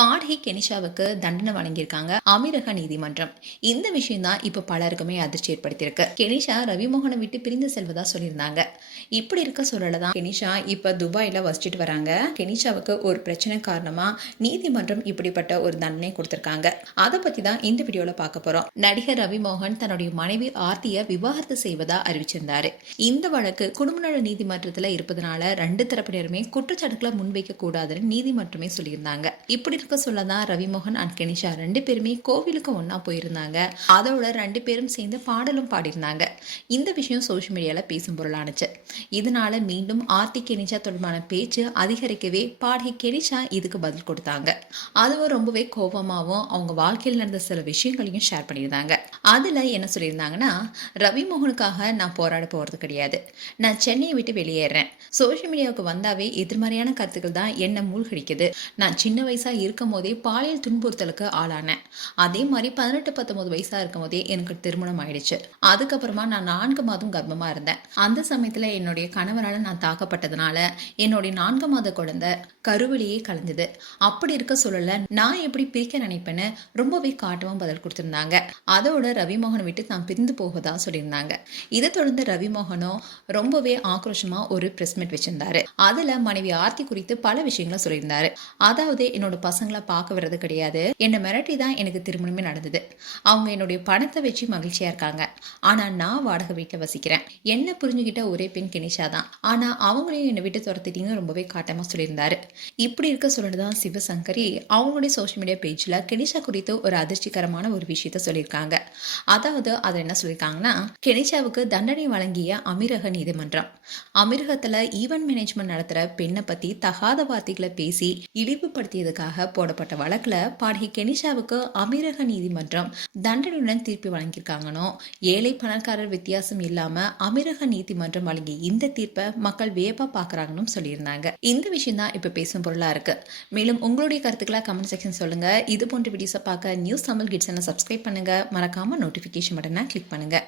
பாடகி கெனிஷாவுக்கு தண்டனை வழங்கியிருக்காங்க அமீரக நீதிமன்றம். இந்த விஷயம் தான் இப்ப பலருக்குமே அதிர்ச்சி ஏற்படுத்தியிருக்கு. கெனிஷா ரவிமோகனை விட்டு பிரிந்து செல்வதா சொல்லியிருந்தாங்க. இப்படி இருக்க சொல்லதான் கெனிஷா இப்ப துபாயில வசிச்சுட்டு வராங்க. கெனிஷாவுக்கு ஒரு பிரச்சனை காரணமா நீதிமன்றம் இப்படிப்பட்ட ஒரு தண்டனை கொடுத்திருக்காங்க. அதை பத்தி தான் இந்த வீடியோல பார்க்க போறோம். நடிகர் ரவிமோகன் தன்னுடைய மனைவி ஆர்த்தியை விவாகரத்து செய்வதா அறிவிச்சிருந்தாரு. இந்த வழக்கு குடும்ப நல நீதிமன்றத்துல இருப்பதனால ரெண்டு தரப்பினருமே குற்றச்சாட்டுகளை முன்வைக்க கூடாதுன்னு நீதிமன்றமே சொல்லியிருந்தாங்க. இப்படி இருக்க சொல்லதான் ரவிமோகன் அண்ட் கெனிஷா ரெண்டு பேருமே கோவிலுக்கு ஒன்னா போயிருந்தாங்க. அதோட ரெண்டு பேரும் சேர்ந்து பாடலும் பாடியிருந்தாங்க. இந்த விஷயம் சோசியல் மீடியால பேசும் பொருளானுச்சு. இதனால மீண்டும் ஆர்த்தி கெனிஷா தொடர்பான பேச்சு அதிகரிக்கவே பாடகி கெனிஷா இதுக்கு பதில் கொடுத்தாங்க. அதுவும் ரொம்பவே கோபமாகவும் அவங்க வாழ்க்கையில் நடந்த சில விஷயங்களையும் ஷேர் பண்ணியிருந்தாங்க. அதுல என்ன சொல்லியிருந்தாங்கன்னா, ரவிமோகனுக்காக நான் போராட போறது கிடையாது. நான் சென்னையை விட்டு வெளியேறேன். சோசியல் மீடியாவுக்கு வந்தாவே எதிர்மறையான கருத்துக்கள் தான் என்ன மூழ்கடிக்குது. நான் சின்ன வயசா இருக்கும் போதே பாலியல் துன்புறுத்தலுக்கு ஆளானேன். அதே மாதிரி 18-19 வயசா இருக்கும் போதே எனக்கு திருமணம் ஆயிடுச்சு. அதுக்கப்புறமா நான் 4 மாதம் கர்ப்பமா இருந்தேன். அந்த சமயத்துல என்னுடைய கணவரால நான் தாக்கப்பட்டதுனால என்னுடைய 4 மாத குழந்தை கருவிலேயே கலந்தது. அப்படி இருக்க சொல்லல நான் எப்படி பிரிக்க நினைப்பேன்னு ரொம்பவே காட்டவும் பதில் கொடுத்திருந்தாங்க. அதோட ரவிமோகனை விட்டு நான் பிரிந்து போகதா சொல்லியிருந்தாங்க. இதை தொடர்ந்து ரவிமோகனும் ரொம்பவே ஆக்ரோஷமா ஒரு பிரஸ் மீட் வச்சிருந்தாரு. அதுல மனைவி ஆர்த்தி குறித்து பல விஷயங்களை சொல்லியிருந்தாரு. அதாவது, என்னோட பசங்களை பார்க்க வர்றது கிடையாது, என்னை மிரட்டி தான் எனக்கு திருமணமே நடந்தது. அவங்க என்னுடைய பணத்தை வச்சு மகிழ்ச்சியா இருக்காங்க. ஆனா நான் வாடகை வீட்டில் வசிக்கிறேன். என்ன புரிஞ்சுக்கிட்ட ஒரே பெண் கெனிஷா தான். ஆனா அவங்களையும் என்னை விட்டு துரத்திட்டீங்க ரொம்பவே காட்டமா சொல்லியிருந்தாரு. இப்படி இருக்க சொல்லிட்டுதான் சிவசங்கரி அவங்களுடைய சோசியல் மீடியா பேஜ்ல கெனிஷா குறித்து ஒரு அதிர்ச்சிகரமான ஒரு விஷயத்த சொல்லியிருக்காங்க. அதாவது அதை என்ன சொல்லியிருக்காங்கன்னா, கெனிஷாவுக்கு தண்டனை வழங்கிய அமீரக நீதிமன்றம். அமீரகத்துல ஈவென்ட் மேனேஜ்மெண்ட் நடத்துற பெண்ணை பத்தி தகாத வார்த்தைகளை பேசி இழிவுபடுத்தியதுக்காக போடப்பட்ட வழக்குல பாடகி கெனிஷாவுக்கு அமீரக நீதிமன்றம் தண்டனையுடன் தீர்ப்பு வழங்கியிருக்காங்கன்னு ஏழை பணக்காரர் வித்தியாசம் இல்லாம அமீரக நீதிமன்றம் வழங்கிய இந்த தீர்ப்பை மக்கள் வியப்பா பாக்குறாங்கன்னு சொல்லியிருந்தாங்க. இந்த விஷயம் தான் இப்ப பேசும் பொருளா இருக்கு. மேலும் உங்களுடைய கருத்துக்களை கமெண்ட் செக்ஷன் சொல்லுங்க. இது போன்ற வீடியோஸை பார்க்க நியூஸ் தமிழ் கிட்ஸ் சப்ஸ்கிரைப் பண்ணுங்க. மறக்காம நோட்டிபிகேஷன் பட்டனை கிளிக் பண்ணுங்க.